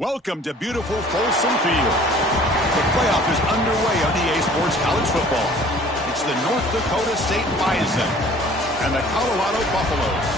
Welcome to beautiful Folsom Field. The playoff is underway on EA Sports College Football. It's the North Dakota State Bison and the Colorado Buffaloes.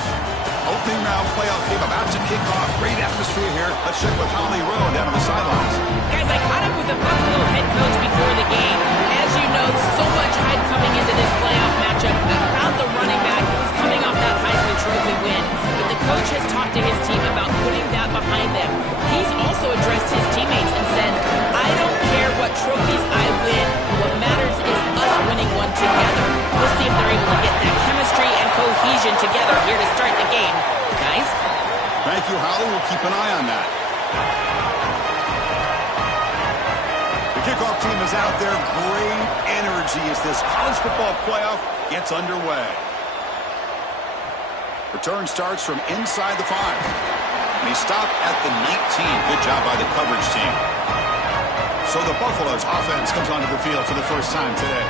Opening round playoff game about to kick off. Great atmosphere here. Let's check with Holly Rowe down on the sidelines. Guys, I caught up with the Buffalo head coach before the game. As you know, so much hype coming into this playoff matchup about the running back who's coming off that Heisman Trophy win. But the coach has talked to his team about putting that behind them. He's also addressed his teammates and said, I don't care what trophies I win. What matters is us winning one together. We'll see if they're able to get that chemistry and cohesion together here to start the game. Guys? Thank you, Holly. We'll keep an eye on that. The kickoff team is out there. Great energy as this college football playoff gets underway. Return starts from inside the 5. And he stopped at the 19. Good job by the coverage team. So the Buffaloes offense comes onto the field for the first time today.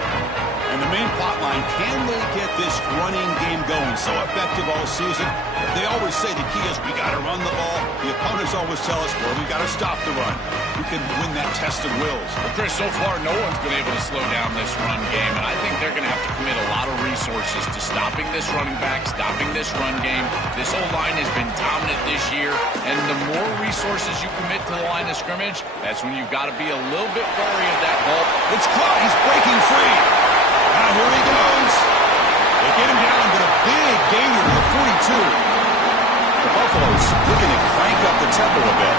And the main plot line, can they get this running game going? So effective all season. They always say the key is we got to run the ball. The opponents always tell us, well, we got to stop the run. Who can win that test of wills? Well, Chris, so far no one's been able to slow down this run game, and I think they're going to have to commit a lot of resources to stopping this running back, stopping this run game. This whole line has been dominant this year, and the more resources you commit to the line of scrimmage, that's when you've got to be a little bit wary of that ball. It's caught. He's breaking free. Now here he goes. They get him down, but a big gainer to the 42. The Buffaloes looking to crank up the tempo a bit.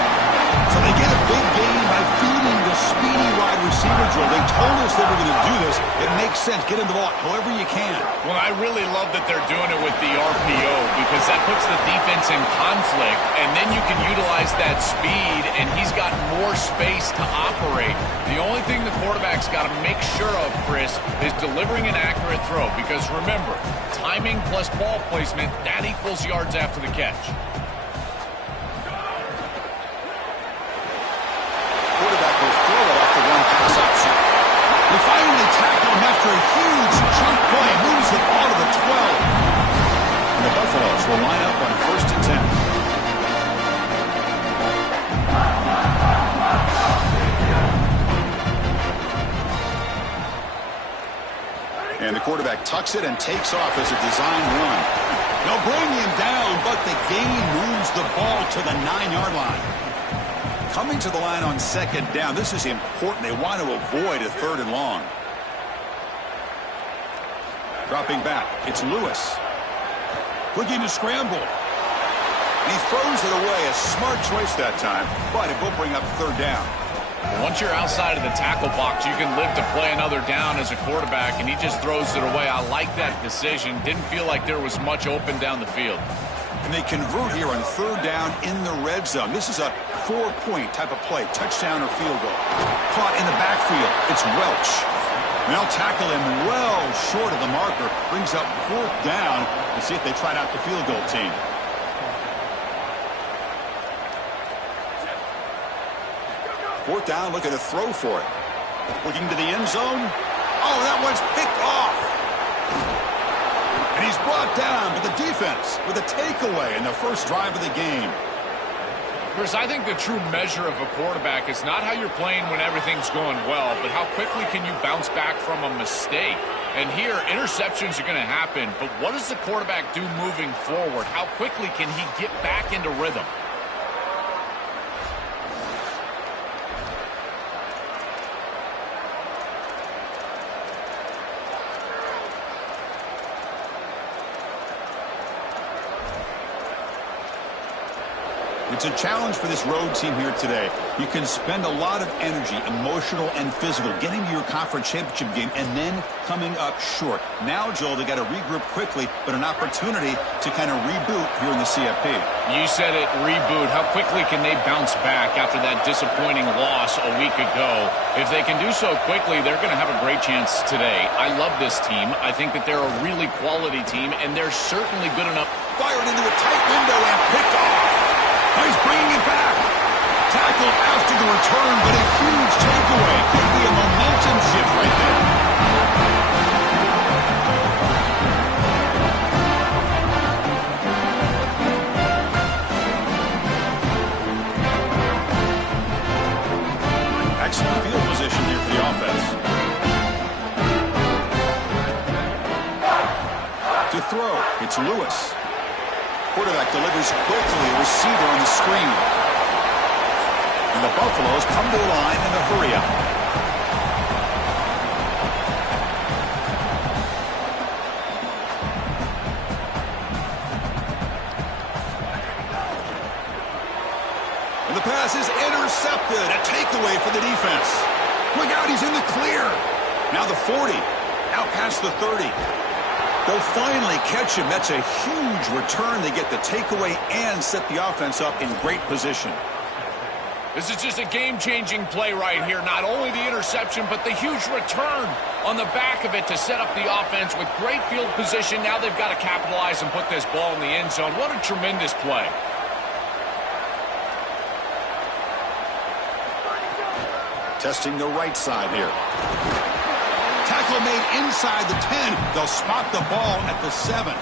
So they get a big gain by feeding the speedy wide receiver drill. They told us they were going to do this. It makes sense. Get him the ball however you can. Well, I really love that they're doing it with the RPO because that puts the defense in conflict, and then you can utilize that speed, and he's got more space to operate. The only thing the quarterback's got to make sure of, Chris, is delivering an accurate throw because remember, timing plus ball placement, that equals yards after the catch. Quarterback will throw it off the one-pass option. They finally tackle him after a huge chunk play. Moves the ball to the 12. And the Buffaloes will line up on 1st and 10. And the quarterback tucks it and takes off as a design run. They'll bring him down, but the gain moves the ball to the 9-yard line. Coming to the line on 2nd down. This is important. They want to avoid a 3rd and long. Dropping back. It's Lewis. Looking to scramble. And he throws it away. A smart choice that time, but it will bring up 3rd down. Once you're outside of the tackle box, you can live to play another down as a quarterback, and he just throws it away. I like that decision. Didn't feel like there was much open down the field. And they convert here on 3rd down in the red zone. This is a 4-point type of play, touchdown or field goal. Caught in the backfield. It's Welch. And they'll tackle him well short of the marker. Brings up 4th down. Let's see if they tried out the field goal team. Fourth down, look at a throw for it. Looking to the end zone. Oh, that one's picked off. And he's brought down, but the defense with a takeaway in the first drive of the game. Chris, I think the true measure of a quarterback is not how you're playing when everything's going well, but how quickly can you bounce back from a mistake. And here, interceptions are going to happen, but what does the quarterback do moving forward? How quickly can he get back into rhythm? It's a challenge for this road team here today. You can spend a lot of energy, emotional and physical, getting to your conference championship game and then coming up short. Now, Joel, they got to regroup quickly, but an opportunity to kind of reboot here in the CFP. You said it, reboot. How quickly can they bounce back after that disappointing loss a week ago? If they can do so quickly, they're going to have a great chance today. I love this team. I think that they're a really quality team, and they're certainly good enough. Fired into a tight window and picked off. He's bringing it back. Tackled after the return, but a huge takeaway. Could be a momentum shift right there. It's Lewis. Quarterback delivers quickly. A receiver on the screen. And the Buffaloes come to the line in a hurry-up. And the pass is intercepted. A takeaway for the defense. Look out, he's in the clear. Now the 40. Out past the 30. They'll finally catch him. That's a huge return. They get the takeaway and set the offense up in great position. This is just a game-changing play right here. Not only the interception, but the huge return on the back of it to set up the offense with great field position. Now they've got to capitalize and put this ball in the end zone. What a tremendous play. Testing the right side here. Tackle made inside the 10. They'll spot the ball at the 7.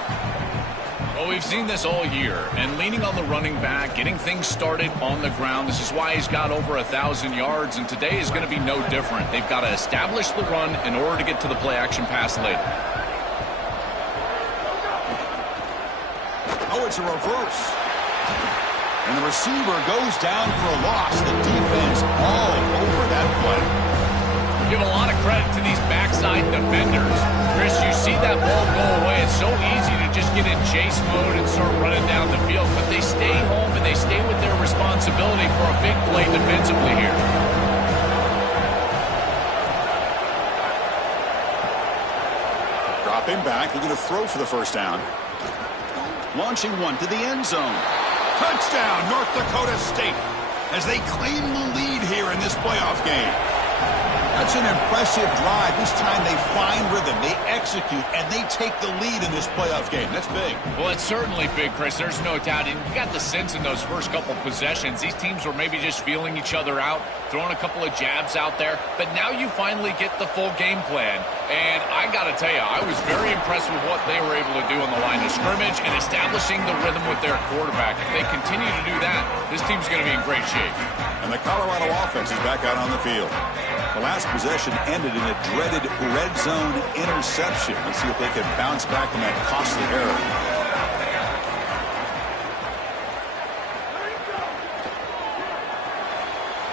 Well, we've seen this all year, and leaning on the running back, getting things started on the ground. This is why he's got over 1,000 yards, and today is going to be no different. They've got to establish the run in order to get to the play-action pass later. Oh, it's a reverse. And the receiver goes down for a loss. The defense all over that play. Give a lot of credit to these backside defenders. Chris, you see that ball go away. It's so easy to just get in chase mode and start running down the field, but they stay home and they stay with their responsibility for a big play defensively here. Dropping back, looking to throw for the first down. Launching one to the end zone. Touchdown, North Dakota State, as they claim the lead here in this playoff game. That's an impressive drive. This time they find rhythm, they execute, and they take the lead in this playoff game. That's big. Well, it's certainly big, Chris. There's no doubt. And you got the sense in those first couple possessions, these teams were maybe just feeling each other out, throwing a couple of jabs out there. But now you finally get the full game plan. And I got to tell you, I was very impressed with what they were able to do on the line of scrimmage and establishing the rhythm with their quarterback. If they continue to do that, this team's going to be in great shape. And the Colorado offense is back out on the field. The last possession ended in a dreaded red zone interception. Let's see if they can bounce back from that costly error.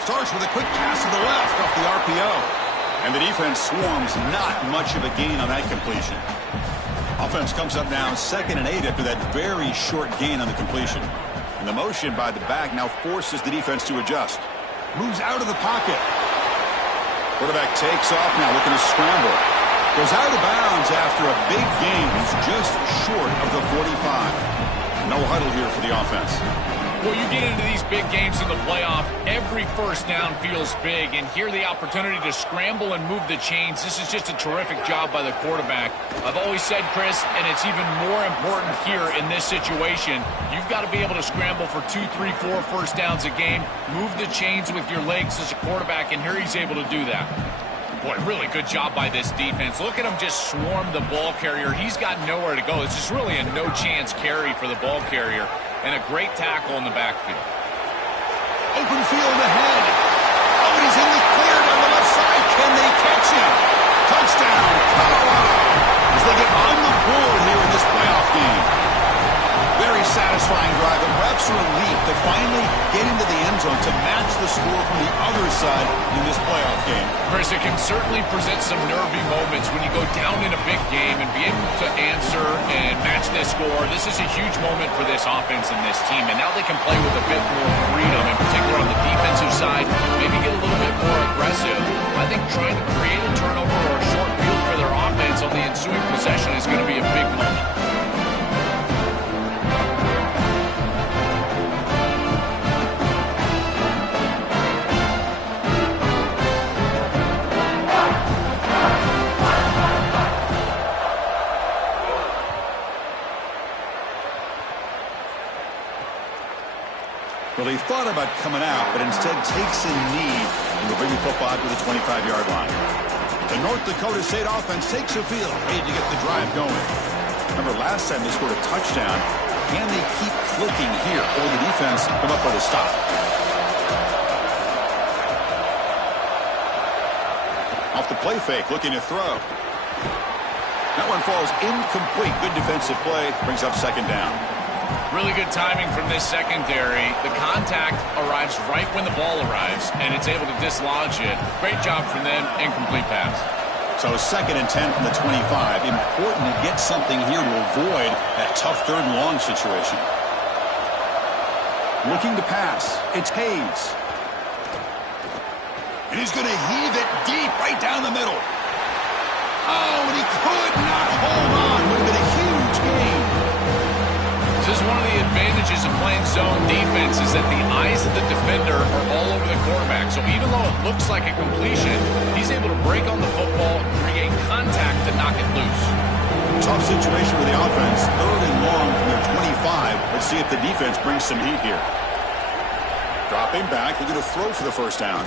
Starts with a quick pass to the left off the RPO. And the defense swarms, not much of a gain on that completion. Offense comes up now 2nd and 8 after that very short gain on the completion. And the motion by the back now forces the defense to adjust. Moves out of the pocket. Quarterback takes off now, looking to scramble. Goes out of bounds after a big gain. He's just short of the 45. No huddle here for the offense. Well, you get into these big games in the playoff, every first down feels big, and here the opportunity to scramble and move the chains. This is just a terrific job by the quarterback. I've always said, Chris, and it's even more important here in this situation, you've got to be able to scramble for 2, 3, 4 first downs a game, move the chains with your legs as a quarterback, and here he's able to do that. Boy, really good job by this defense. Look at him just swarm the ball carrier. He's got nowhere to go. It's just really a no-chance carry for the ball carrier. And a great tackle in the backfield. Open field ahead. Oh, he's in the clear down the left side. Can they catch him? Touchdown, Colorado. As they get on the board here in this playoff game. Very satisfying drive. The refs are elite to finally get into the end zone to match the score from the other side in this playoff game. Chris, it can certainly present some nervy moments when you go down in a big game and be able to answer and match this score. This is a huge moment for this offense and this team, and now they can play with a bit more freedom, in particular on the defensive side, maybe get a little bit more aggressive. I think trying to create a turnover or a short field for their offense on the ensuing possession is going to be a big moment. Well, he thought about coming out, but instead takes a knee and will bring the football out to the 25-yard line. The North Dakota State offense takes the field, ready to get the drive going. Remember, last time they scored a touchdown. Can they keep clicking here, or the defense come up with a stop? Off the play fake, looking to throw. That one falls incomplete. Good defensive play. Brings up second down. Really good timing from this secondary. The contact arrives right when the ball arrives, and it's able to dislodge it. Great job from them. Incomplete pass. So 2nd and 10 from the 25. Important to get something here to avoid that tough 3rd and long situation. Looking to pass. It's Hayes. And he's going to heave it deep right down the middle. Oh, and he could not hold on. Would have been a huge gain. This is one of the advantages of playing zone defense is that the eyes of the defender are all over the quarterback. So even though it looks like a completion, he's able to break on the football, create contact to knock it loose. Tough situation for the offense. 3rd and long from their 25. Let's see if the defense brings some heat here. Dropping back, looking to throw for the first down.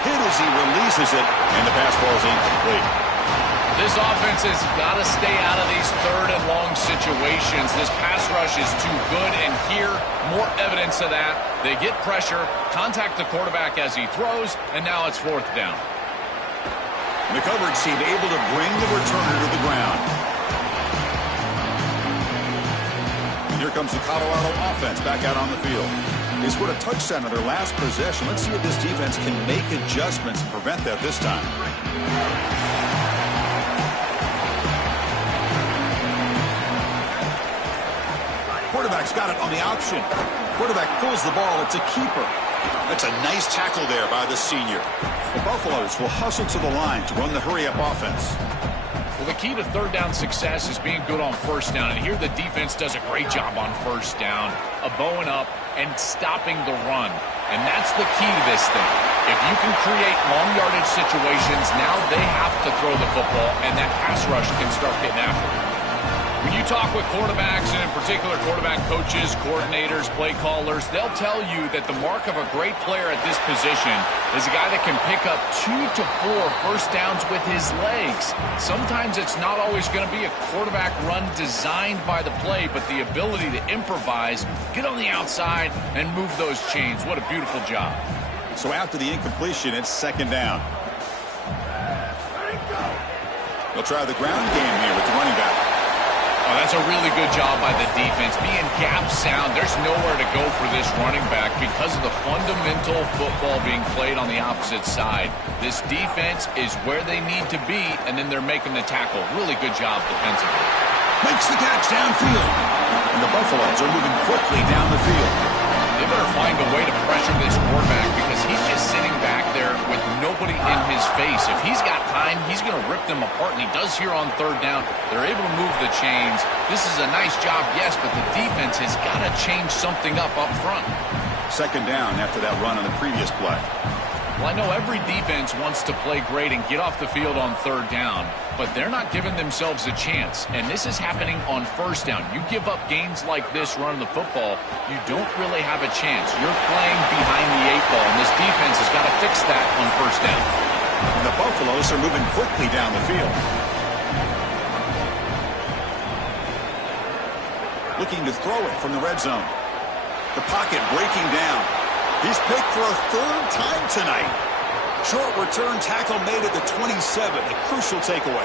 Hit as he releases it, and the pass ball is incomplete. This offense has got to stay out of these 3rd and long situations. This pass rush is too good, and here, more evidence of that. They get pressure, contact the quarterback as he throws, and now it's 4th down. And the coverage team able to bring the returner to the ground. And here comes the Colorado offense back out on the field. They scored a touchdown on their last possession. Let's see if this defense can make adjustments and prevent that this time. Quarterback's got it on the option. Quarterback pulls the ball. It's a keeper. That's a nice tackle there by the senior. The Buffaloes will hustle to the line to run the hurry-up offense. Well, the key to 3rd down success is being good on 1st down. And here the defense does a great job on 1st down, bowing up and stopping the run. And that's the key to this thing. If you can create long yardage situations, now they have to throw the football, and that pass rush can start getting after it. When you talk with quarterbacks, and in particular quarterback coaches, coordinators, play callers, they'll tell you that the mark of a great player at this position is a guy that can pick up 2 to 4 first downs with his legs. Sometimes it's not always going to be a quarterback run designed by the play, but the ability to improvise, get on the outside, and move those chains. What a beautiful job. So after the incompletion, it's 2nd down. They'll try the ground game here with the running back. Oh, that's a really good job by the defense. Being gap sound, there's nowhere to go for this running back because of the fundamental football being played on the opposite side. This defense is where they need to be, and then they're making the tackle. Really good job defensively. Makes the catch downfield. And the Buffaloes are moving quickly down the field. They better find a way to pressure this quarterback because he's just sitting back there with nobody in his face. If he's got time, he's going to rip them apart, and he does here on 3rd down. They're able to move the chains. This is a nice job, yes, but the defense has got to change something up front. 2nd down after that run on the previous play. Well, I know every defense wants to play great and get off the field on 3rd down, but they're not giving themselves a chance, and this is happening on 1st down. You give up gains like this running the football, you don't really have a chance. You're playing behind the 8 ball, and this defense has got to fix that on 1st down. And the Buffaloes are moving quickly down the field. Looking to throw it from the red zone. The pocket breaking down. He's picked for a 3rd time tonight. Short return tackle made at the 27. A crucial takeaway.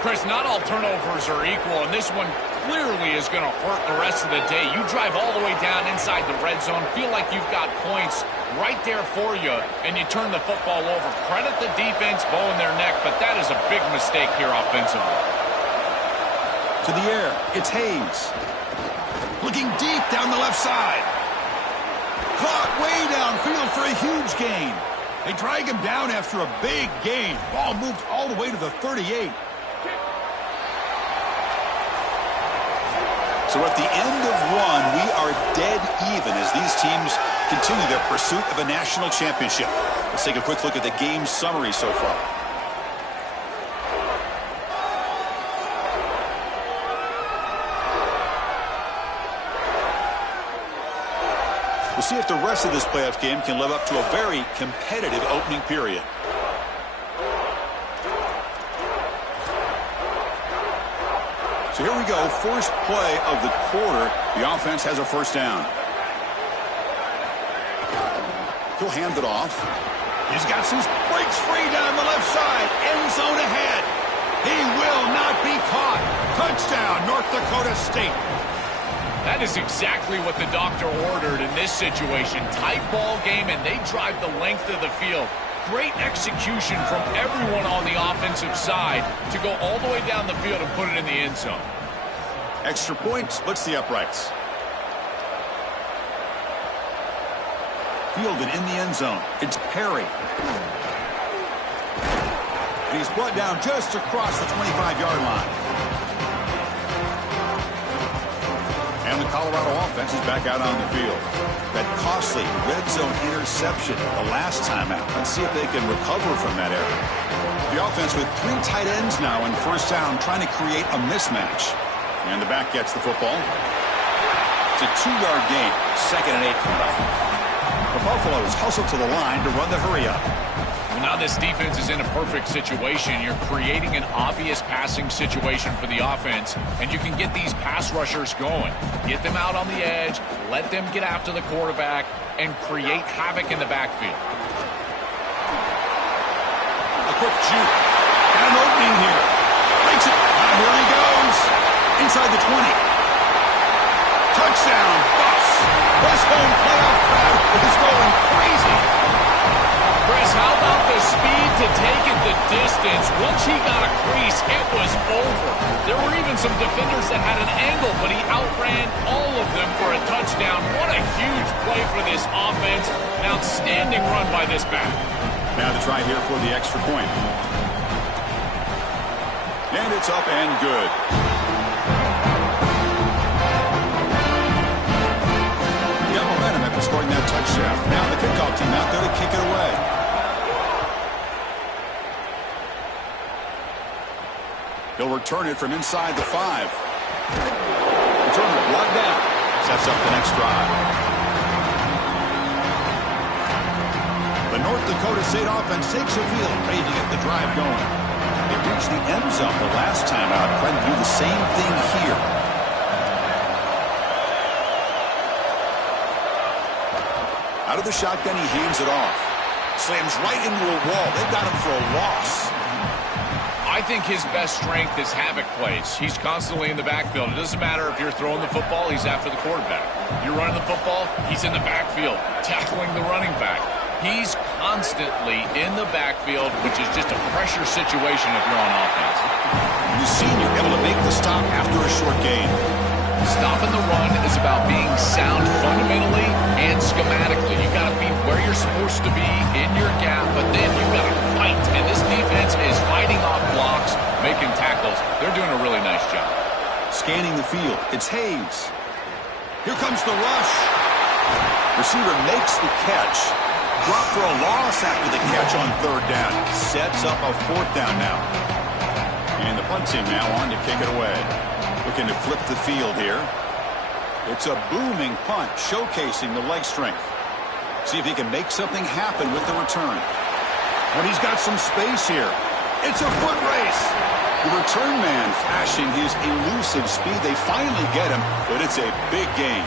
Chris, not all turnovers are equal, and this one clearly is going to hurt the rest of the day. You drive all the way down inside the red zone, feel like you've got points right there for you, and you turn the football over. Credit the defense, bowing their neck, but that is a big mistake here offensively. To the air, it's Hayes. Looking deep down the left side. Caught way downfield for a huge gain. They drag him down after a big gain. Ball moved all the way to the 38. So at the end of one, we are dead even as these teams continue their pursuit of a national championship. Let's take a quick look at the game summary so far. We'll see if the rest of this playoff game can live up to a very competitive opening period. So here we go, first play of the quarter. The offense has a first down. He'll hand it off. He's got some breaks free down the left side. End zone ahead. He will not be caught. Touchdown, North Dakota State. That is exactly what the doctor ordered in this situation. Tight ball game, and they drive the length of the field. Great execution from everyone on the offensive side to go all the way down the field and put it in the end zone. Extra point splits the uprights. Fielded in the end zone. It's Perry. He's brought down just across the 25-yard line. And the Colorado offense is back out on the field. That costly red zone interception the last time out. Let's see if they can recover from that error. The offense with 3 tight ends now in first down, trying to create a mismatch. And the back gets the football. It's a 2-yard gain. 2nd and 8 coming up. The Buffaloes hustle to the line to run the hurry-up. Well, now this defense is in a perfect situation. You're creating an obvious passing situation for the offense, and you can get these pass rushers going. Get them out on the edge, let them get after the quarterback, and create havoc in the backfield. A quick juke. Got an opening here. Breaks it. And here he goes. Inside the 20. Touchdown, Buffs. This home playoff crowd is going crazy. Chris, how about the speed to take it the distance? Once he got a crease, it was over. There were even some defenders that had an angle, but he outran all of them for a touchdown. What a huge play for this offense. An outstanding run by this back. Now to try here for the extra point. And it's up and good. He got momentum after scoring that touchdown. Now the kickoff team out there to kick it away. He'll return it from inside the 5. Return it, blocked down. Sets up the next drive. The North Dakota State offense takes the field, ready to get the drive going. They reached the end zone the last time out, trying to do the same thing here. Out of the shotgun, he hands it off. Slams right into a wall. They've got him for a loss. I think his best strength is havoc plays. He's constantly in the backfield. It doesn't matter if you're throwing the football, he's after the quarterback. You're running the football, he's in the backfield, tackling the running back. He's constantly in the backfield, which is just a pressure situation if you're on offense. The senior able to make the stop after a short gain. Stopping the run is about being sound fundamentally and schematically. You've got to be where you're supposed to be in your gap, but then you've got to fight. And this defense is fighting off blocks, making tackles. They're doing a really nice job. Scanning the field. It's Hayes. Here comes the rush. Receiver makes the catch. Drop for a loss after the catch on 3rd down. Sets up a 4th down now. And the punt team now on to kick it away. Looking to flip the field here. It's a booming punt, showcasing the leg strength. See if he can make something happen with the return. But he's got some space here. It's a foot race. The return man flashing his elusive speed. They finally get him, but it's a big gain.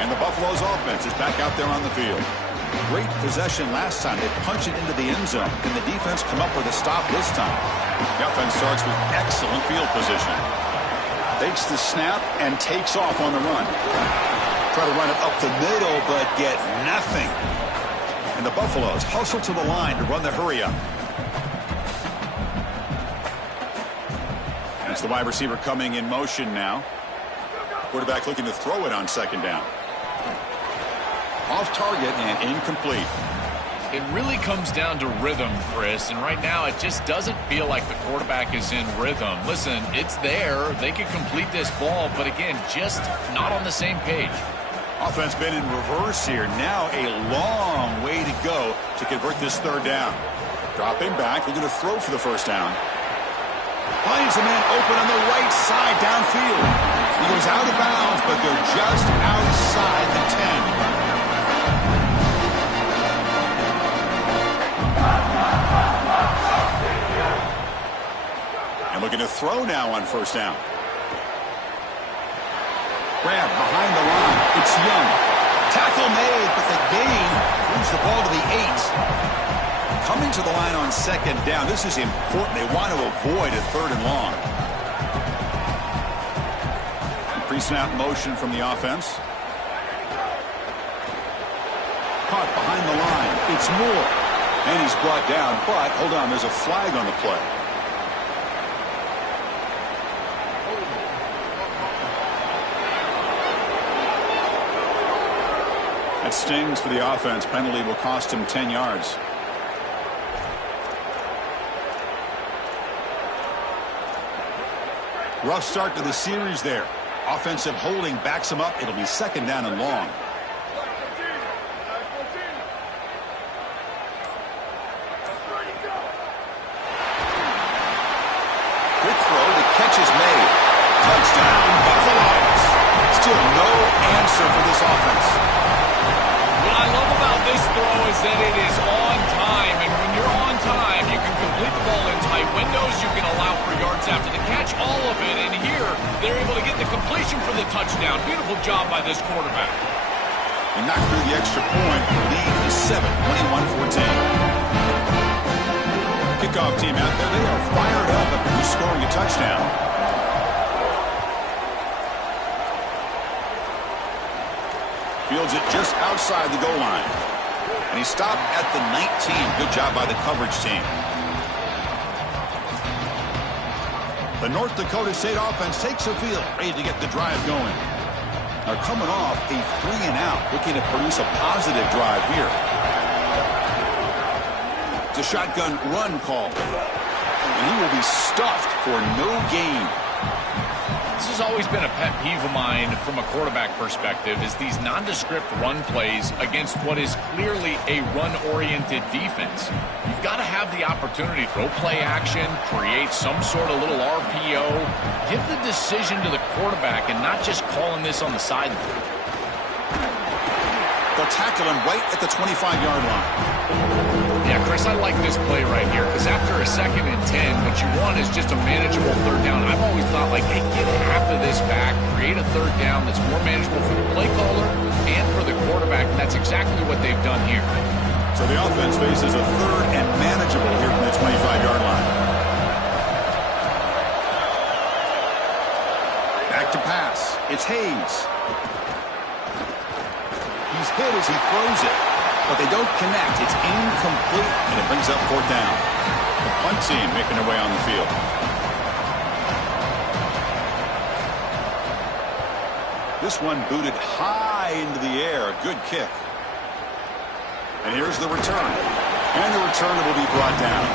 And the Buffalo's offense is back out there on the field. Great possession last time. They punch it into the end zone. Can the defense come up with a stop this time? The offense starts with excellent field position. Takes the snap and takes off on the run. Try to run it up the middle, but get nothing. And the Buffaloes hustle to the line to run the hurry-up. It's the wide receiver coming in motion now. Quarterback looking to throw it on 2nd down. Off target and incomplete. It really comes down to rhythm, Chris, and right now it just doesn't feel like the quarterback is in rhythm. Listen, it's there. They could complete this ball, but again, just not on the same page. Offense been in reverse here. Now a long way to go to convert this 3rd down. Dropping back, looking to throw for the 1st down. Finds a man open on the right side downfield. He goes out of bounds, but they're just outside the 10. And looking to throw now on 1st down. Grab behind the line. It's Young. Tackle made, but the gain moves the ball to the 8. Coming to the line on second down. This is important. They want to avoid a third and long. Pre-snap motion from the offense. Caught behind the line. It's Moore. And he's brought down, but hold on, there's a flag on the play. That stings for the offense. Penalty will cost him 10 yards. Rough start to the series there. Offensive holding backs him up. It'll be second down and long. Quick throw. The catch is made. Touchdown, Buffaloes. Still no answer for this offense. What I love about this throw is that it is on time, and when you're on time, you can complete the ball in tight windows. You can allow for yards after the catch, all of it, and here they're able to get the completion for the touchdown. Beautiful job by this quarterback. And knocked through the extra point. Lead is 7, 21-14. Kickoff team out there. They are fired up after just scoring a touchdown. Fields it just outside the goal line. And he stopped at the 19. Good job by the coverage team. The North Dakota State offense takes the field, ready to get the drive going. Now coming off a 3-and-out, looking to produce a positive drive here. It's a shotgun run call. And he will be stuffed for no gain. This has always been a pet peeve of mine from a quarterback perspective, is these nondescript run plays against what is clearly a run-oriented defense. You've got to have the opportunity to go play action, create some sort of little RPO, give the decision to the quarterback and not just calling this on the sideline. They'll tackle him right at the 25-yard line. Yeah, Chris, I like this play right here because after a 2nd and 10, what you want is just a manageable third down. I've always thought, like, hey, get half of this back, create a third down that's more manageable for the play caller and for the quarterback, and that's exactly what they've done here. So the offense faces a third and manageable here from the 25-yard line. Back to pass. It's Hayes. He's hit as he throws it, but they don't connect. It's incomplete, and it brings up 4th down. The punt team making their way on the field. This one booted high into the air. Good kick. And here's the return. And the returner will be brought down.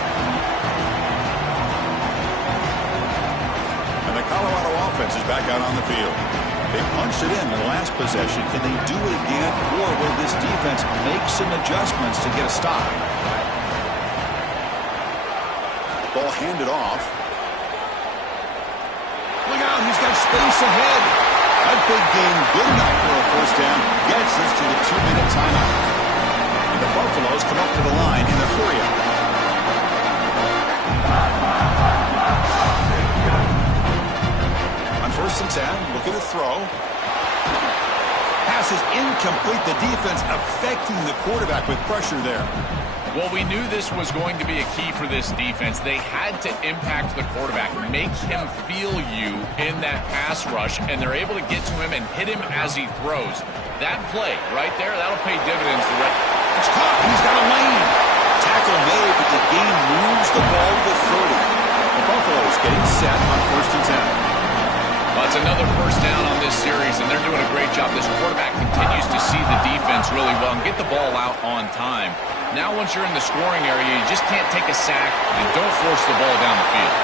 And the Colorado offense is back out on the field. They punched it in the last possession. Can they do it again, or will this defense make some adjustments to get a stop? Ball handed off. Look out, he's got space ahead. That big game good enough for a 1st down. Gets us to the 2-minute timeout. And the Buffaloes come up to the line in a hurry-up. On 1st and 10, look at a throw. Pass is incomplete. The defense affecting the quarterback with pressure there. Well, we knew this was going to be a key for this defense. They had to impact the quarterback, make him feel you in that pass rush, and they're able to get to him and hit him as he throws. That play right there, that'll pay dividends. It's caught. He's got a lane. Tackle made, but the game moves the ball to 30. The Buffaloes getting set on 1st and 10. Well, it's another 1st down on this series, and they're doing a great job. This quarterback continues to see the defense really well and get the ball out on time. Now, once you're in the scoring area, you just can't take a sack and don't force the ball down the field.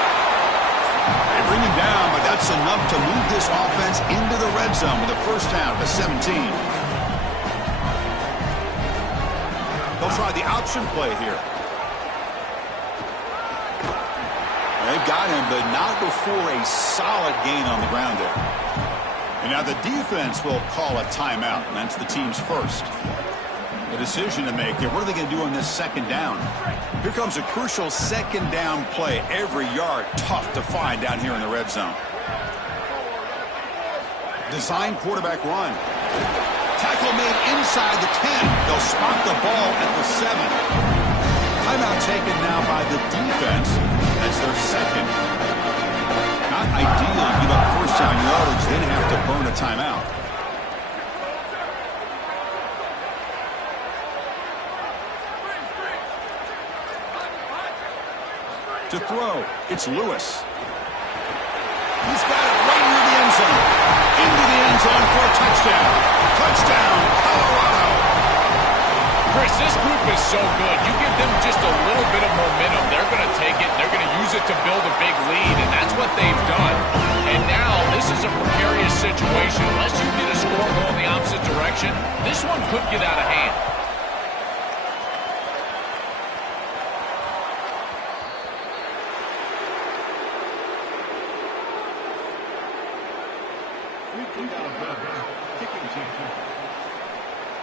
They bring him down, but that's enough to move this offense into the red zone with a 1st down to 17. They'll try the option play here. They've got him, but not before a solid gain on the ground there. And now the defense will call a timeout, and that's the team's 1st. A decision to make here. What are they going to do on this 2nd down? Here comes a crucial 2nd down play. Every yard tough to find down here in the red zone. Design quarterback run. Tackle made inside the 10. They'll spot the ball at the 7. Timeout taken now by the defense. That's their second. Not ideal. Give up first down yardage, then have to burn a timeout. To throw, it's Lewis. He's got it right near the end zone. Into the end zone for a touchdown. Touchdown, Colorado. Chris, this group is so good. You give them just a little bit of momentum, they're going to take it, they're going to use it to build a big lead, and that's what they've done. And now, this is a precarious situation. Unless you get a score going the opposite direction, this one could get out of hand.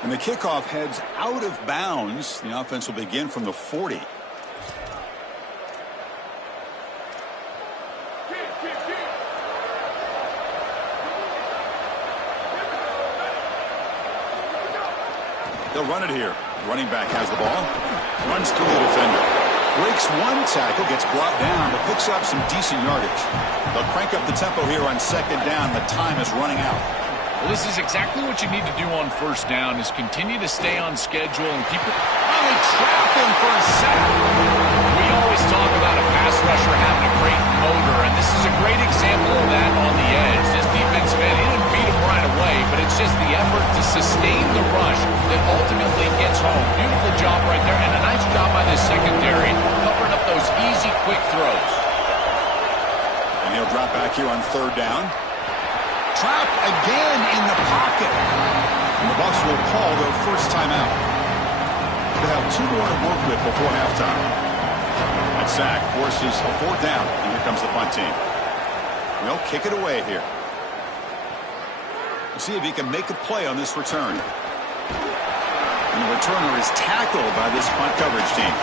And the kickoff heads out of bounds. The offense will begin from the 40. They'll run it here. Running back has the ball. Runs through the defender. Breaks one tackle, gets brought down, but picks up some decent yardage. They'll crank up the tempo here on second down. The time is running out. Well, this is exactly what you need to do on first down, is continue to stay on schedule and keep it. Oh, they trap him for a sack. We always talk about a pass rusher having a great motor, and this is a great example of that on the edge. This defense man, he didn't beat him right away, but it's just the effort to sustain the rush that ultimately gets home. Beautiful job right there, and a nice job by this secondary, covering up those easy, quick throws. And he'll drop back here on third down. Trapped again in the pocket. And the Bucs will call their first timeout. They have 2 more to work with before halftime. That sack forces a fourth down. And here comes the punt team. They'll kick it away here. We'll see if he can make a play on this return. And the returner is tackled by this punt coverage team.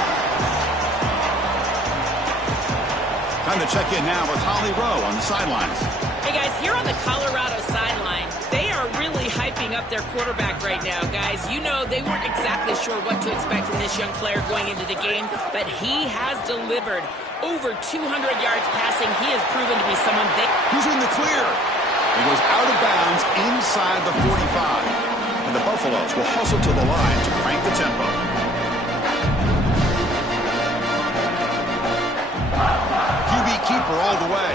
Time to check in now with Holly Rowe on the sidelines. Hey, guys, here on the Colorado sideline, they are really hyping up their quarterback right now, guys. You know, they weren't exactly sure what to expect from this young player going into the game, but he has delivered over 200 yards passing. He has proven to be someone He's in the clear. He goes out of bounds inside the 45. And the Buffaloes will hustle to the line to crank the tempo. QB keeper all the way.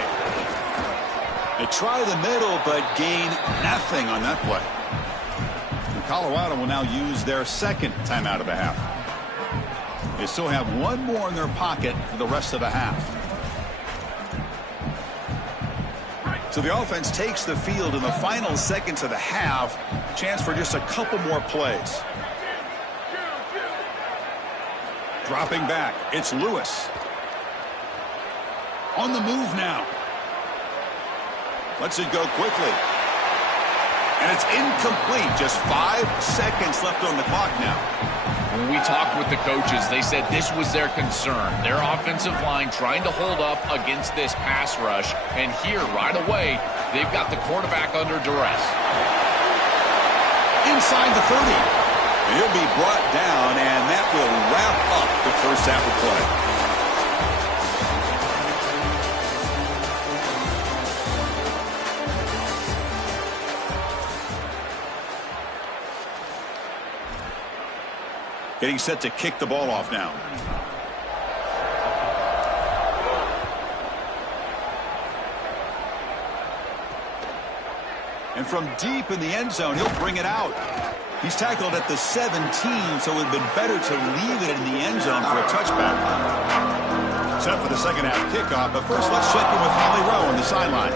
They try the middle, but gain nothing on that play. And Colorado will now use their second timeout of the half. They still have 1 more in their pocket for the rest of the half. So the offense takes the field in the final seconds of the half. Chance for just a couple more plays. Dropping back, it's Lewis. On the move now. Lets it go quickly. And it's incomplete. Just 5 seconds left on the clock now. When we talked with the coaches, they said this was their concern. Their offensive line trying to hold up against this pass rush. And here, right away, they've got the quarterback under duress. Inside the 30. He'll be brought down, and that will wrap up the first half of play. Getting set to kick the ball off now. And from deep in the end zone, he'll bring it out. He's tackled at the 17, so it would have been better to leave it in the end zone for a touchback. Set for the second half kickoff, but first let's check in with Holly Rowe on the sideline.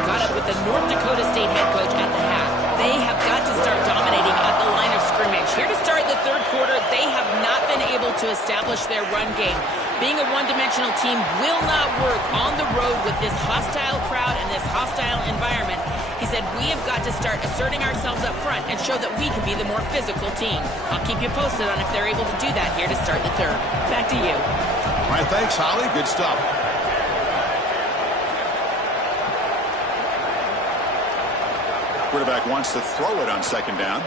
caught up with the North Dakota State head coach at the half. They have got to start dominating at the line of scrimmage. Here to start the third quarter, they have not been able to establish their run game. Being a one-dimensional team will not work on the road with this hostile crowd and this hostile environment. He said, we have got to start asserting ourselves up front and show that we can be the more physical team. I'll keep you posted on if they're able to do that here to start the third. Back to you. All right, thanks, Holly. Good stuff. Quarterback wants to throw it on second down.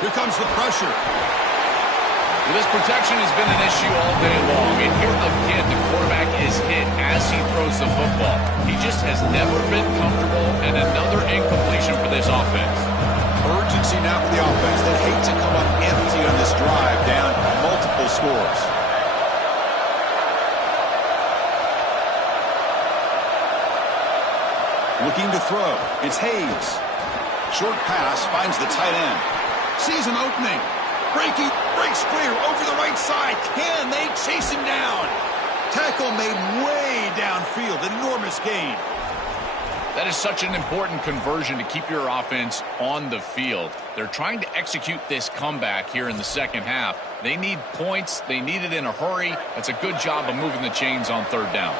Here comes the pressure. Well, this protection has been an issue all day long, and here again the quarterback is hit as he throws the football. He just has never been comfortable, and another incompletion for this offense. Urgency now for the offense. They hate to come up empty on this drive, down multiple scores. Looking to throw. It's Hayes. Short pass finds the tight end. Sees an opening. Breaks clear over the right side. Can they chase him down? Tackle made way downfield. Enormous gain. That is such an important conversion to keep your offense on the field. They're trying to execute this comeback here in the second half. They need points. They need it in a hurry. That's a good job of moving the chains on third down.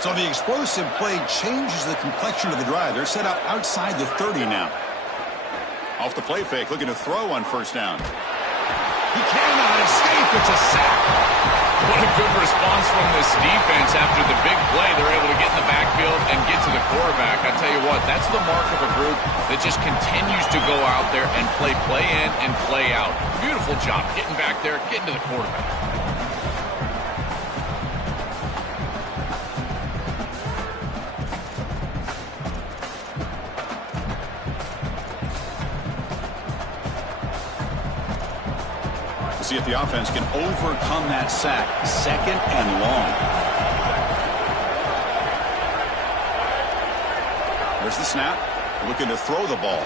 So the explosive play changes the complexion of the drive. They're set up outside the 30 now. Off the play fake, looking to throw on first down. He cannot escape. It's a sack. What a good response from this defense after the big play. They're able to get in the backfield and get to the quarterback. I tell you what, that's the mark of a group that just continues to go out there and play in and play out. Beautiful job getting back there, getting to the quarterback. See if the offense can overcome that sack. Second and long. There's the snap. Looking to throw the ball.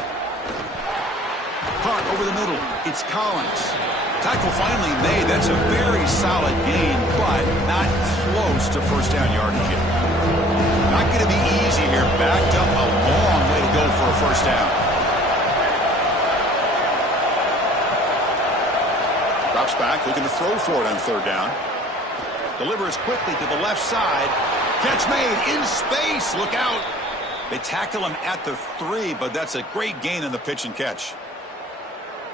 Caught over the middle. It's Collins. Tackle finally made. That's a very solid gain, but not close to first down yardage yet. Not going to be easy here. Backed up a long way to go for a first down. Drops back, looking to throw for it on third down. Delivers quickly to the left side. Catch made in space. Look out. They tackle him at the 3, but that's a great gain in the pitch and catch.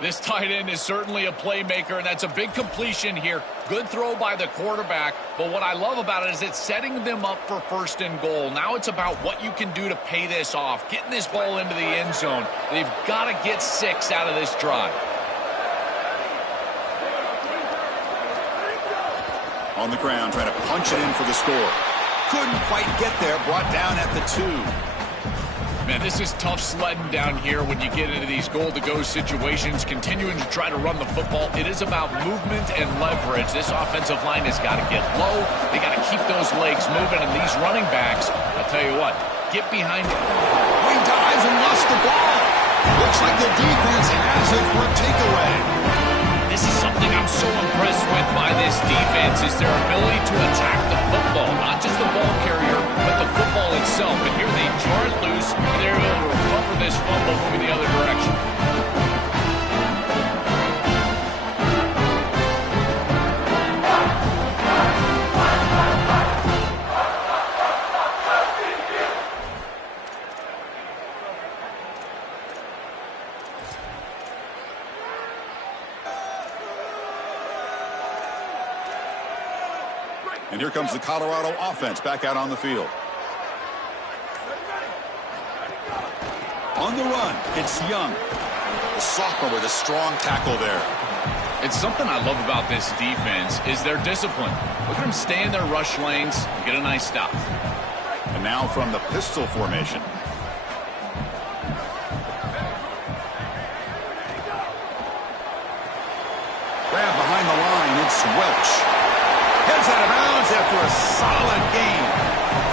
This tight end is certainly a playmaker, and that's a big completion here. Good throw by the quarterback, but what I love about it is it's setting them up for first and goal. Now it's about what you can do to pay this off, getting this ball into the end zone. They've got to get 6 out of this drive. On the ground, trying to punch it in for the score. Couldn't quite get there, brought down at the 2. Man, this is tough sledding down here when you get into these goal-to-go situations, continuing to try to run the football. It is about movement and leverage. This offensive line has got to get low. They got to keep those legs moving, and these running backs, I'll tell you what, get behind it. He dives and lost the ball. Looks like the defense has it for a takeaway. This is something I'm so impressed with by this defense is their ability to attack the football, not just the ball carrier, but the football itself. And here they jar it loose, and they're able to recover this fumble moving the other direction. And here comes the Colorado offense back out on the field. On the run, it's Young. The sophomore with a strong tackle there. It's something I love about this defense is their discipline. Look at them stay in their rush lanes and get a nice stop. And now from the pistol formation. Grab behind the line, it's Welch. Heads out of bounds after a solid gain.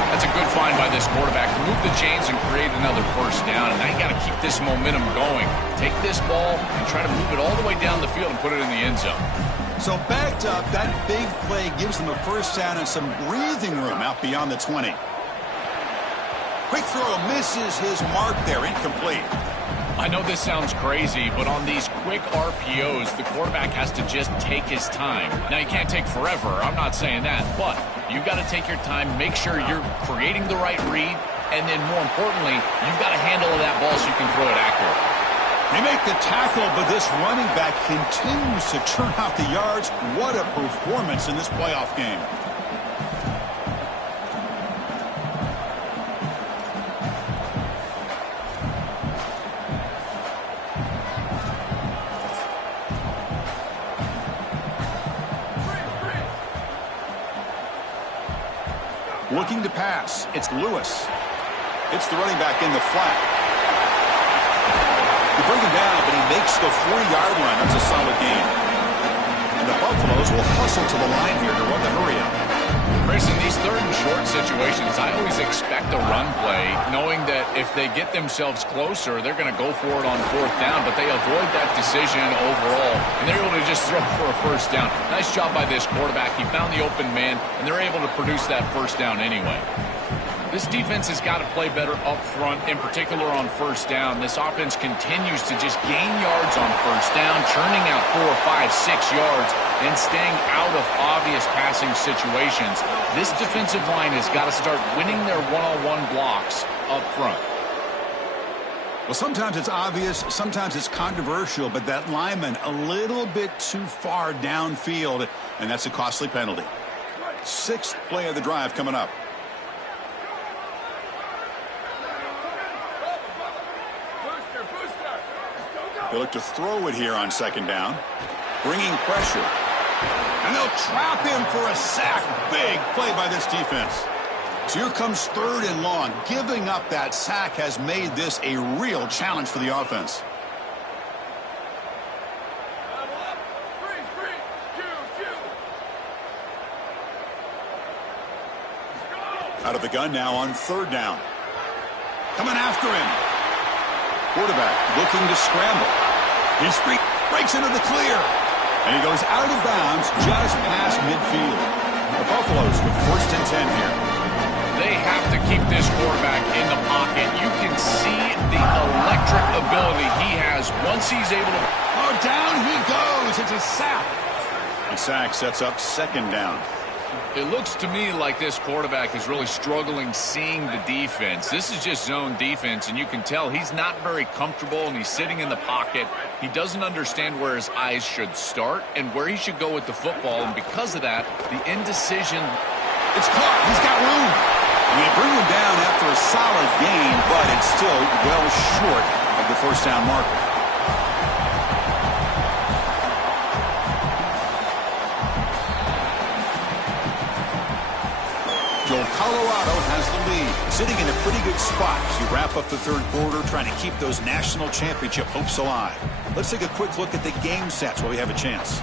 That's a good find by this quarterback to move the chains and create another first down. And now you got to keep this momentum going. Take this ball and try to move it all the way down the field and put it in the end zone. So backed up, that big play gives them a first down and some breathing room out beyond the 20. Quick throw misses his mark there, incomplete. I know this sounds crazy, but on these quick RPOs, the quarterback has to just take his time. Now, you can't take forever. I'm not saying that, but you've got to take your time, make sure you're creating the right read, and then more importantly, you've got to handle that ball so you can throw it accurately. They make the tackle, but this running back continues to churn out the yards. What a performance in this playoff game. Looking to pass. It's Lewis. It's the running back in the flat. You bring him down, but he makes the 40-yard line. That's a solid gain. And the Buffaloes will hustle to the line here to run the hurry-up. Chris, in these third and short situations, I always expect a run play, knowing that if they get themselves closer, they're going to go for it on fourth down, but they avoid that decision overall, and they're able to just throw for a first down. Nice job by this quarterback. He found the open man, and they're able to produce that first down anyway. This defense has got to play better up front, in particular on first down. This offense continues to just gain yards on first down, churning out 4, 5, 6 yards, and staying out of obvious passing situations. This defensive line has got to start winning their one-on-one blocks up front. Well, sometimes it's obvious, sometimes it's controversial, but that lineman a little bit too far downfield, and that's a costly penalty. Sixth play of the drive coming up. They look to throw it here on second down. Bringing pressure. And they'll trap him for a sack. Big play by this defense. So here comes third and long. Giving up that sack has made this a real challenge for the offense. Out of the gun now on third down. Coming after him. Quarterback looking to scramble. He's free, breaks into the clear. And he goes out of bounds just past midfield. The Buffaloes with first and 10 here. They have to keep this quarterback in the pocket. You can see the electric ability he has once he's able to... Oh, down he goes. It's a sack. The sack sets up second down. It looks to me like this quarterback is really struggling seeing the defense. This is just zone defense, and you can tell he's not very comfortable, and he's sitting in the pocket. He doesn't understand where his eyes should start and where he should go with the football, and because of that, the indecision... It's caught. He's got room. And they bring him down after a solid gain, but it's still well short of the first down marker. Colorado has the lead, sitting in a pretty good spot as you wrap up the third quarter, trying to keep those national championship hopes alive. Let's take a quick look at the game sets while we have a chance.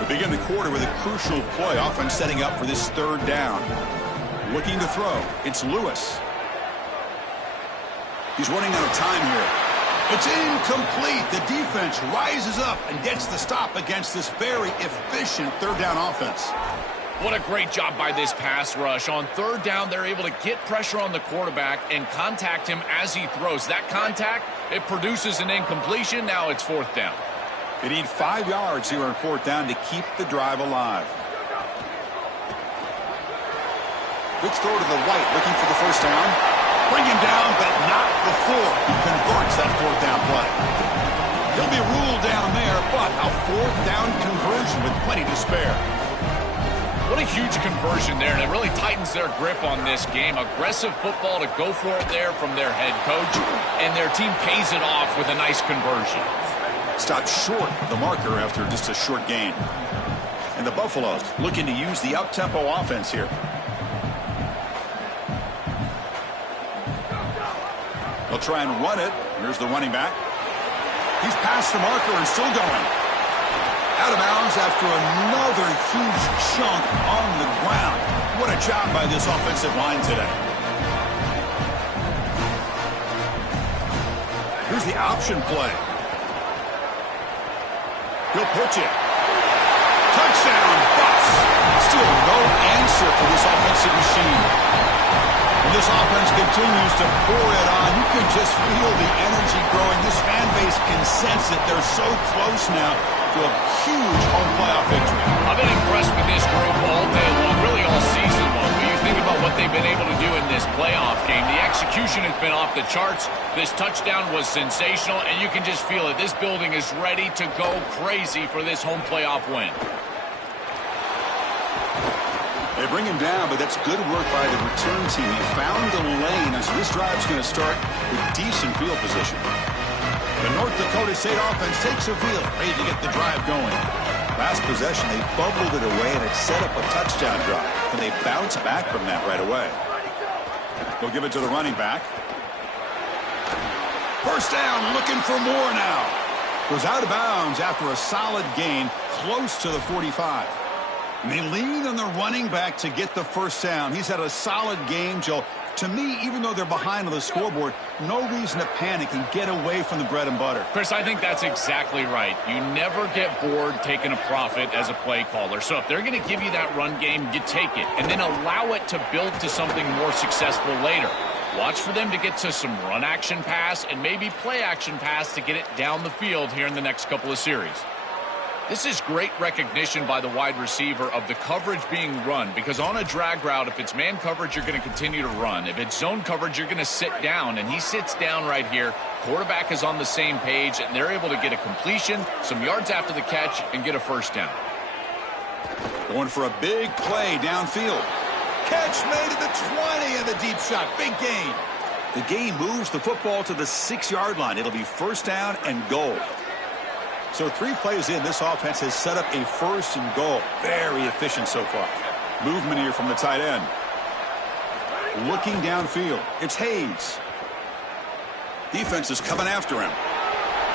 We begin the quarter with a crucial play, offense setting up for this third down. Looking to throw, it's Lewis. He's running out of time here. It's incomplete. The defense rises up and gets the stop against this very efficient third down offense. What a great job by this pass rush. On third down, they're able to get pressure on the quarterback and contact him as he throws. That contact, it produces an incompletion. Now it's fourth down. They need 5 yards here on fourth down to keep the drive alive. Quick throw to the right, looking for the first down. Bring him down, but not before he converts that fourth down play. He'll be ruled down there, but a fourth down conversion with plenty to spare. What a huge conversion there, and it really tightens their grip on this game. Aggressive football to go for it there from their head coach, and their team pays it off with a nice conversion. Stopped short of the marker after just a short gain. And the Buffaloes looking to use the up-tempo offense here. They'll try and run it. Here's the running back. He's past the marker and still going. Out of bounds after another huge chunk on the ground. What a job by this offensive line today. Here's the option play. He'll pitch it. Touchdown, Bucks. Still no answer for this offensive machine. When this offense continues to pour it on, you can just feel the energy growing. This fan base can sense it. They're so close now to a huge home playoff victory. I've been impressed with this group all day long, really all season long. When you think about what they've been able to do in this playoff game, the execution has been off the charts. This touchdown was sensational, and you can just feel it. This building is ready to go crazy for this home playoff win. They bring him down, but that's good work by the return team. He found the lane, and so this drive's going to start with decent field position. The North Dakota State offense takes the field, ready to get the drive going. Last possession, they bubbled it away, and it set up a touchdown drive. And they bounce back from that right away. They'll give it to the running back. First down, looking for more now. Goes out of bounds after a solid gain, close to the 45. And they lean on the running back to get the first down. He's had a solid game, Joe. To me, even though they're behind on the scoreboard, no reason to panic and get away from the bread and butter. Chris, I think that's exactly right. You never get bored taking a profit as a play caller. So if they're going to give you that run game, you take it. And then allow it to build to something more successful later. Watch for them to get to some run action pass and maybe play action pass to get it down the field here in the next couple of series. This is great recognition by the wide receiver of the coverage being run, because on a drag route, if it's man coverage, you're going to continue to run. If it's zone coverage, you're going to sit down, and he sits down right here. Quarterback is on the same page, and they're able to get a completion, some yards after the catch, and get a first down. Going for a big play downfield. Catch made at the 20 and the deep shot. Big gain. The game moves the football to the 6-yard line. It'll be first down and goal. So 3 plays in, this offense has set up a first and goal. Very efficient so far. Movement here from the tight end. Looking downfield. It's Hayes. Defense is coming after him.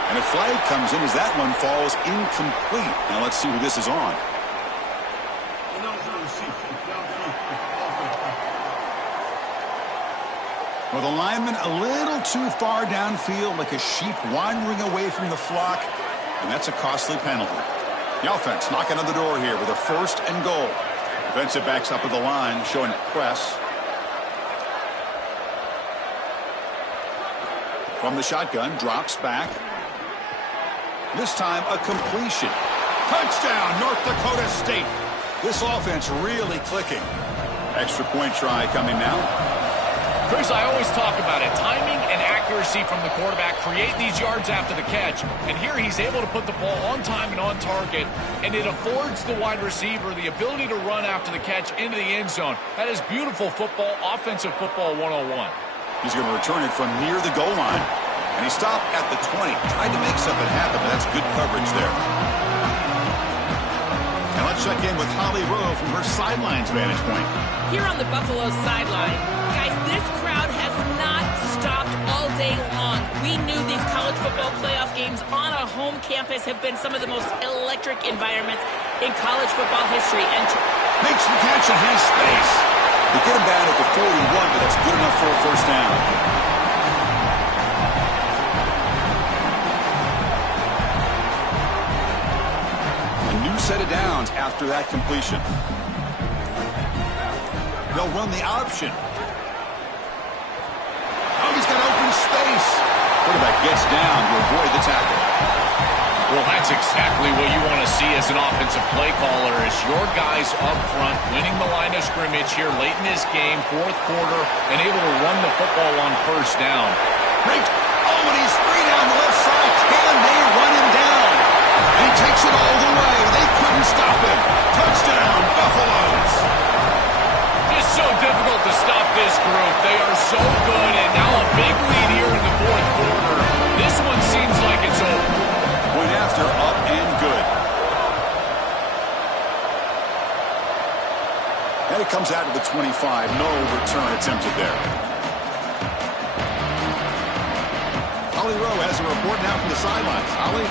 And a flag comes in as that one falls incomplete. Now let's see who this is on. Well, the lineman a little too far downfield, like a sheep wandering away from the flock. And that's a costly penalty. The offense knocking on the door here with a first and goal. Defensive backs up at the line, showing press. From the shotgun, drops back. This time a completion. Touchdown, North Dakota State. This offense really clicking. Extra point try coming now. Chris, I always talk about it. Timing and accuracy from the quarterback create these yards after the catch. And here he's able to put the ball on time and on target. And it affords the wide receiver the ability to run after the catch into the end zone. That is beautiful football, offensive football 101. He's going to return it from near the goal line. And he stopped at the 20. Tried to make something happen, but that's good coverage there. And let's check in with Holly Rowe from her sidelines vantage point. Here on the Buffalo sideline, guys, this crowd has not stopped all day long. We knew these college football playoff games on a home campus have been some of the most electric environments in college football history. And makes the catch and has space. They get him down at the 41, but that's good enough for a first down. A new set of downs after that completion. They'll run the option. Oh, he's got open space. Quarterback gets down to avoid the tackle. Well, that's exactly what you want to see as an offensive play caller, is your guys up front winning the line of scrimmage here late in this game, fourth quarter, and able to run the football on first down. Great. Oh, and he's free down the left side. Can they run him down? And he takes it all the way. They couldn't stop him. Touchdown, Buffaloes. Just so difficult to stop this group. They are so good, and now a big lead here in the fourth quarter. This one seems like it's over. Point after, up and good. And it comes out to the 25. No return attempted there. Holly Rowe has a report now from the sidelines. Holly?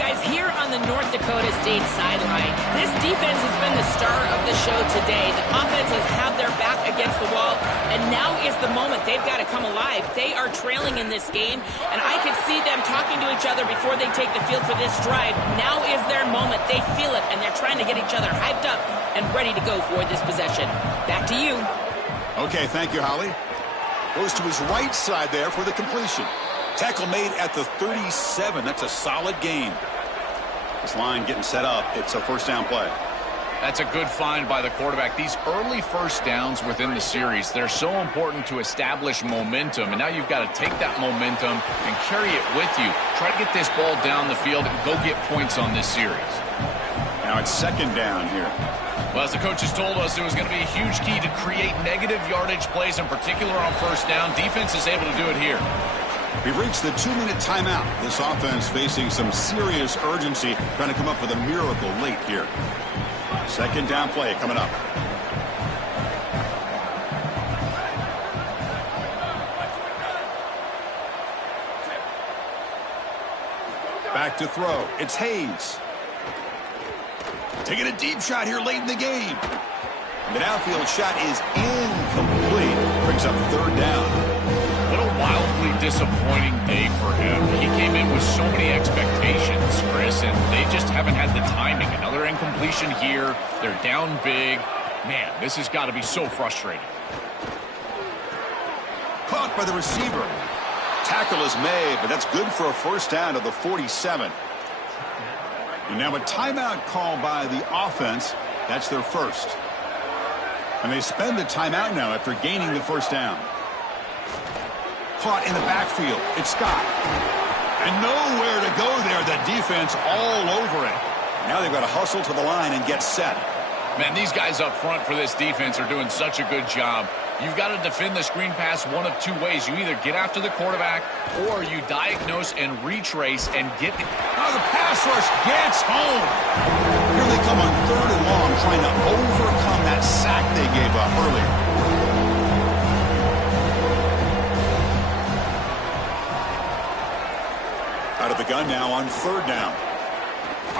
guys, here on the North Dakota State sideline, this defense has been the star of the show today. The offense has had their back against the wall, and now is the moment. They've got to come alive. They are trailing in this game, and I could see them talking to each other before they take the field for this drive. Now is their moment. They feel it, and they're trying to get each other hyped up and ready to go for this possession. Back to you. Okay, thank you, Holly. Goes to his right side there for the completion. Tackle made at the 37. That's a solid gain. This line getting set up. It's a first down play. That's a good find by the quarterback. These early first downs within the series, they're so important to establish momentum. And now you've got to take that momentum and carry it with you. Try to get this ball down the field and go get points on this series. Now it's second down here. Well, as the coaches told us, it was going to be a huge key to create negative yardage plays, in particular on first down. Defense is able to do it here. We've reached the 2-minute timeout. This offense facing some serious urgency, trying to come up with a miracle late here. Second down play coming up. Back to throw. It's Hayes. Taking a deep shot here late in the game. The downfield shot is incomplete. Brings up third down. What a wildly disappointing day for him. He came in with so many expectations, Chris, and they just haven't had the timing. Another incompletion here. They're down big. Man, this has got to be so frustrating. Caught by the receiver. Tackle is made, but that's good for a first down to the 47. And now a timeout call by the offense. That's their first. And they spend the timeout now after gaining the first down. Caught in the backfield. It's Scott. And nowhere to go there. The defense all over it. Now they've got to hustle to the line and get set. Man, these guys up front for this defense are doing such a good job. You've got to defend the screen pass one of two ways. You either get after the quarterback or you diagnose and retrace and get... Now the pass rush gets home. Here they come on third and long, trying to overcome that sack they gave up earlier. Out of the gun now on third down.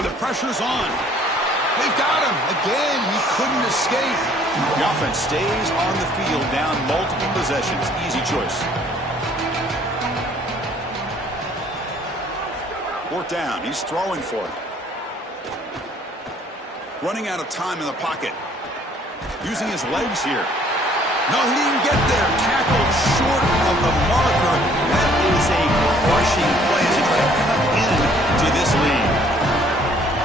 The pressure's on. They've got him. Again, he couldn't escape. The offense stays on the field, down multiple possessions. Easy choice. Fourth down. He's throwing for it. Running out of time in the pocket. Using his legs here. No, he didn't get there. Tackled short of the marker. That is a crushing play as he tries to cut into this lead.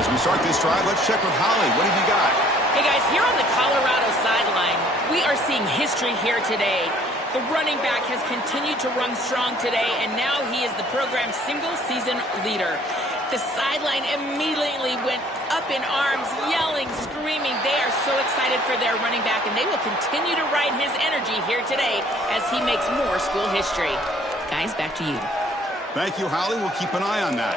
As we start this drive, let's check with Holly. What have you got? Hey guys, here on the Colorado sideline, we are seeing history here today. The running back has continued to run strong today, and now he is the program's single-season leader. The sideline immediately went up in arms, yelling, screaming. They are so excited for their running back, and they will continue to ride his energy here today as he makes more school history. Guys, back to you. Thank you, Holly. We'll keep an eye on that.